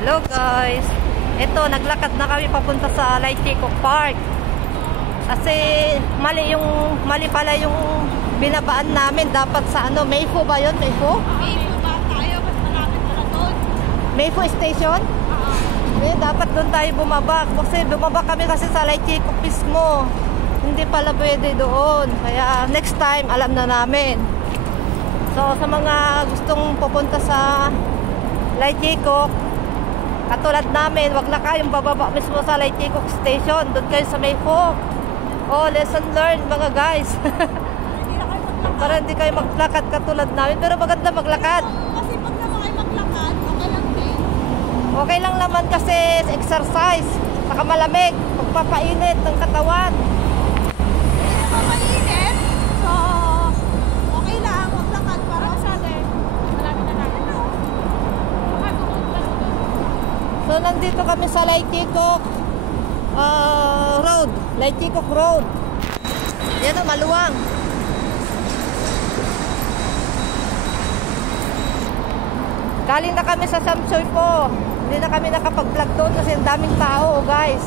Hello guys. Ito, naglakad na kami papunta sa Leyte Park. Kasi mali pala yung binabaan namin. Dapat sa ano, Mayfo ba yun? Mayfo? Mayfo ba tayo? Mas malapit pala doon. Mayfo Station? Dapat doon tayo bumaba. Kasi bumaba kami kasi sa Leyte mismo. Hindi pala pwede doon. Kaya next time, alam na namin. So, sa mga gustong pupunta sa Leyte, katulad namin, wag na kayong bababa mismo sa Leyte Station. Doon kayo sa Mayfo. Oh, lesson learned mga guys. Para hindi kayo maglakad katulad namin. Pero maganda maglakad. Kasi pag naman kayo maglakad, okay lang din. Okay lang naman kasi exercise. Saka malamig. Pagpapainit ng katawan. Hindi naman mainit. So, okay lang maglakad para sa atin. Marami na natin na. So, nandito kami sa Leyte Road. Leyte Road. Yan o, maluwang. Galing na kami sa Samsoy po. Hindi na kami nakapag-vlog doon kasi ang daming tao, guys.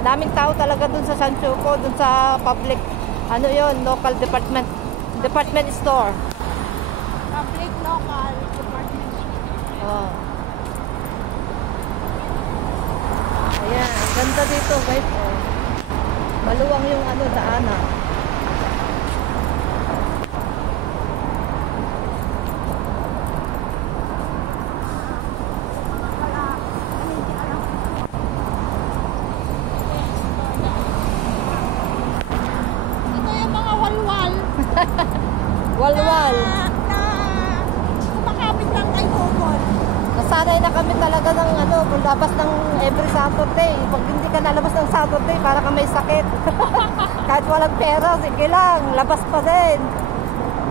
Daming tao talaga doon sa Samsoy po, doon sa public, ano yon, local department store. Public local department store. Oh. Ayan, ang ganda dito, guys. Oh. Maluwang yung ano, daanan. Walwal. Kumakapit lang kay Bobon. Nasanay na kami talaga ng ano, labas ng every Saturday. Pag hindi ka nalabas ng Saturday, para ka may sakit. Kahit walang pera, sige lang, labas pa din.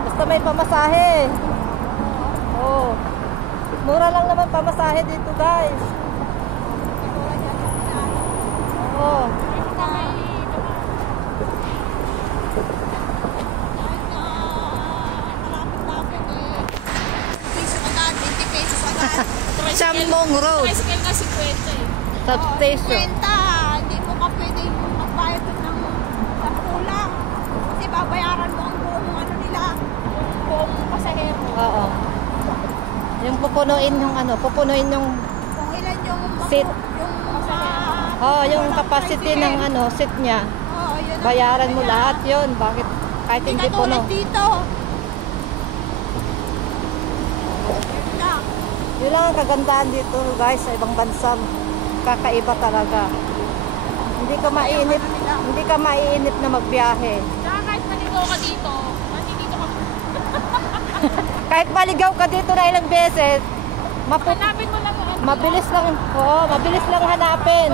Basta may pamasahe. Oh. Mura lang naman pamasahe dito, guys. Oh. Sambong Road. Tricycle na 50 eh. Substation. 50. Hindi mo ka pwedeng magbayad ng kulang. Kasi babayaran mo ang buong ano nila. Buong pasahero. Oo. Yung pupunuin yung ano, pupunuin yung kung ilan yung seat. Yung walang capacity tricycle. ng ano, seat niya. Yun ang Bayaran mo kanya. lahat 'yon. Bakit kahit hindi puno? Dito. Yun lang ang kagandahan dito, guys, sa ibang bansa. Kakaiba talaga. Hindi ka maiinip na magbiyahe. Saka kahit maligaw ka dito, dito ka. Kahit maligaw ka dito na ilang beses, Hanapin mo lang. mabilis lang, mabilis lang hanapin.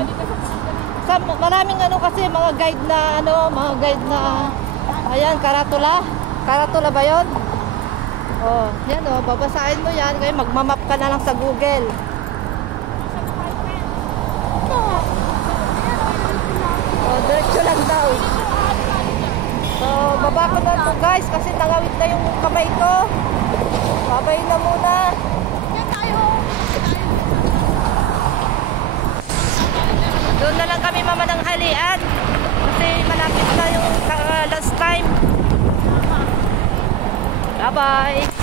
Maraming ano kasi, mga guide na, ayan, karatula. Karatula ba yun? Oh, yan babasahin mo yan. Kaya magmamap ka na lang sa Google. Oh, diretso lang daw. So, baba ko na to, guys, kasi nangawit na yung kamay ko. Babay na muna. Doon na lang kami mamananghalian. Kasi malapit na yung last time. Bye-bye.